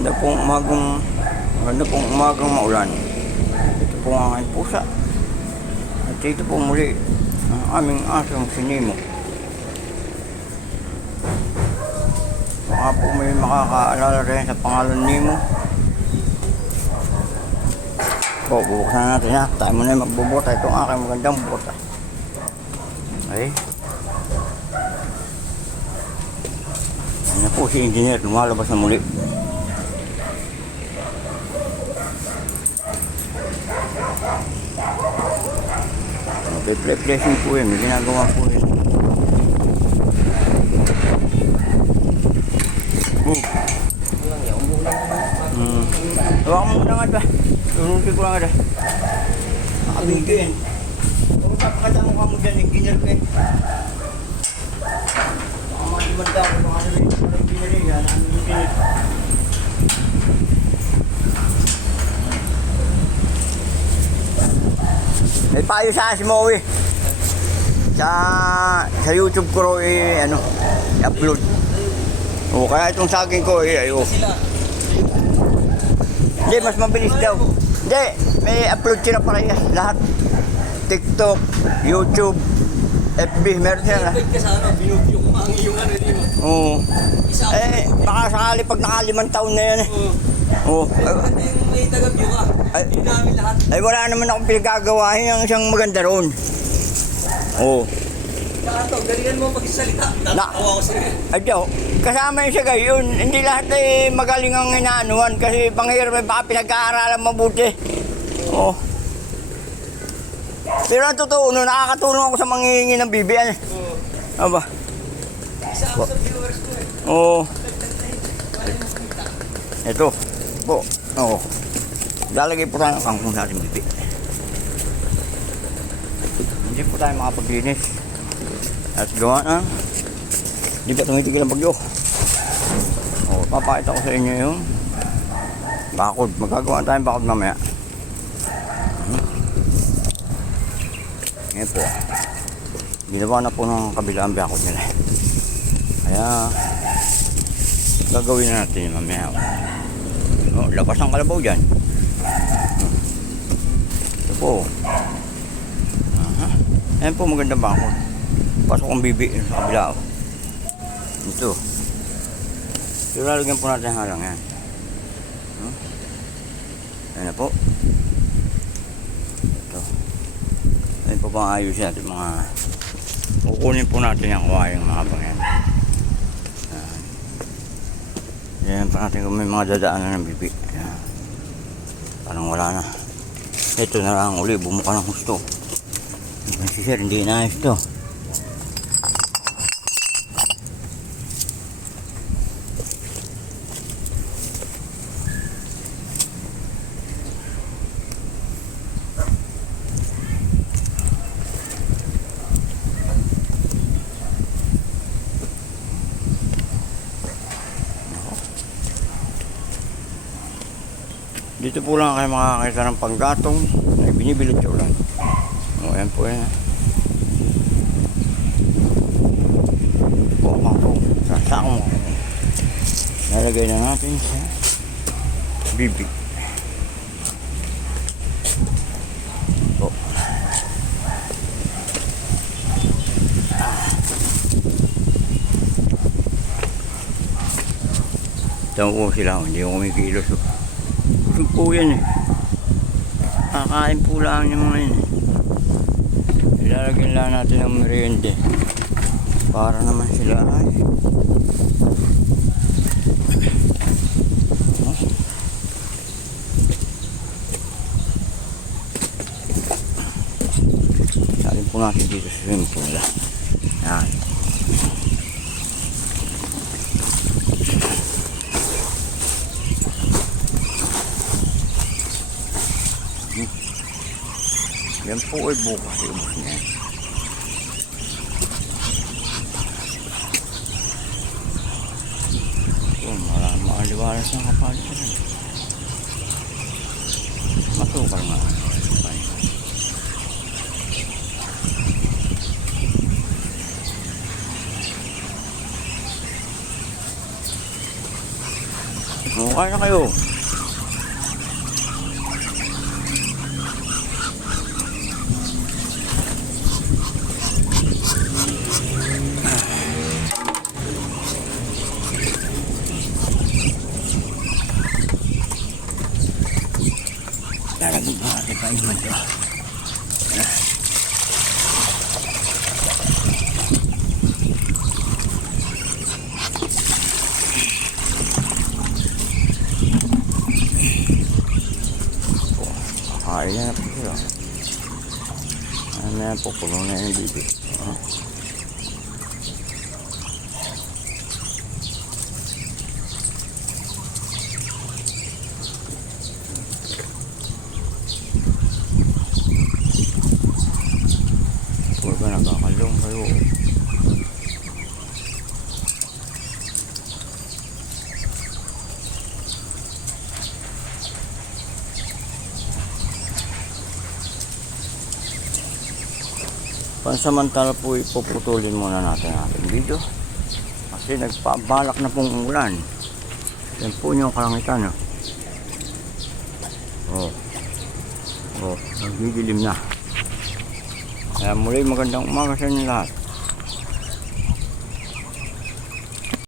Maganda pong umagang maulan. Ito po ang aking pusa. At ito po muli ang aming asong si Nemo. Baka po may makakaalala rin sa pangalan Nemo. Po, bubuksan natin ha. Tayo muna yung magbubuta. Itong aking magandang buta. Okay. Yan na po si engineer. Lumalabas na muli. Play-play-play po yun. May ginagawa po yun. Huwag mo na nga ito. Tunusin ko lang ito. Nakabigin. Kung kapakata mo dyan, engineer ko eh. Baka matimanda ko. Baka sabihin ko ng engineer eh. Yan ang engineer. May payo sa Asimowi. Sa YouTube ko i-upload. O kaya itong saging ko ayo. Hindi, mas mabilis daw. Hindi, may upload sila parehas lahat. TikTok, YouTube, FB, meron sila. Binubyo ko ang iyong di mo. Oo. Baka sakali pag naka 5 taon na yan eh. Oo. May taga-view ka. Hindi namin lahat. Ay wala naman akong pinagagawain ang isang maganda roon. Oo. Saka galingan mo pagsalita. Tatawa ko sa'yo. Ay diyo, kasama yun siya gayon. Hindi lahat ay magaling ang inaanuhan kasi panghirap ay baka pinag-aaralan mabuti. Oo. Pero ang totoo, nakakatulong ako sa manghihingi ng bibian. Oo. Aba. Isa ako sa viewers ko eh. Oo. Ito. Po. Oo. Lalagay po tayo ng kangkong sa ating bibi. Hindi po tayo makapaglinis. At gawa na. Hindi pa tumitigil ang bagyo. O, papakita ko sa inyo yung bakod. Magkagawa tayong bakod mamaya. Ngayon po. Ginawa na po ng kabila ang bakod nila. Kaya gagawin na natin yung mamaya. O, labas ang kalabaw dyan. Ito po. Ayan po magandang bakod. Pasok ang bibi sa kabila. Ito. Pero lalagyan po natin halang yan. Ayan na po. Ito. Ayan po bang ayos natin mga kukunin po natin yung kuwayang mga bang yan. Ayan pa natin kung may mga dadaanan ng bibi. Ayan. Parang wala na. Ito na lang uli. Bumuka ng gusto. Si sir hindi inaayos ito. Dito po lang kayo makakita ng panggatong na binibilot sa ulan. O, ayan po yan. Po. Sasakong mo. Nalagay na natin sa bibig. Po. Tama po sila. Hindi ko kumikilos. Busog po yan eh. Kakain po lang yung mga yun eh. Ilalagyan lang natin ng meriende para naman sila ay salin po natin dito sa swimming pool nila. Yan. Yan po ay bukas yung ubos niya. Maraming makaliwalas ng kapalit na rin. Matukal nga. Okay na kayo. Lalagyan pa natin pa iman to. Kaya na po sila. Ano na yan po, puno na yung bibig. Huwag ka nakakalong kayo. Pansamantala po ipuputulin muna natin ating video kasi nagpabalak na pong ulan. Yan po yung kalangitan. Nagigilim na. Kaya muli magandang umaga sa inyo lahat.